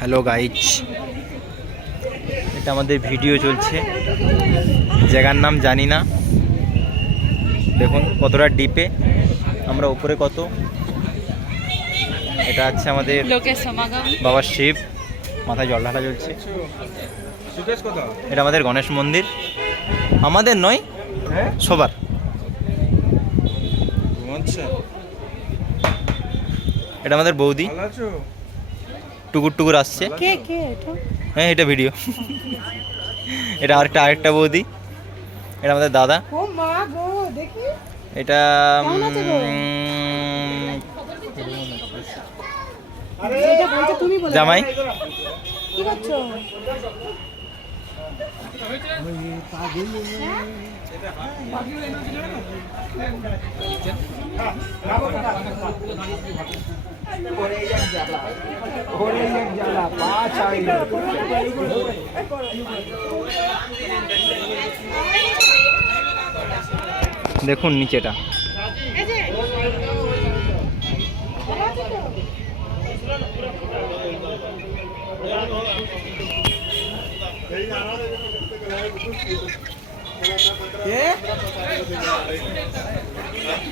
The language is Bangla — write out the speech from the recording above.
হ্যালো গাইজ, এটা আমাদের ভিডিও চলছে, জায়গার নাম জানি না। দেখুন কতটা ডিপে, আমরা উপরে কত। এটা আছে আমাদের বাবা শিব, মাথায় জল ঢালা চলছে। এটা আমাদের গণেশ মন্দির, আমাদের নয় সবার। এটা আমাদের বৌদি, টুকুর টুকুর আসছে। হ্যাঁ, এটা ভিডিও। এটা আরেকটা বৌদি, এটা আমাদের দাদা। এটা জামাই। দেখুন নিচেটা,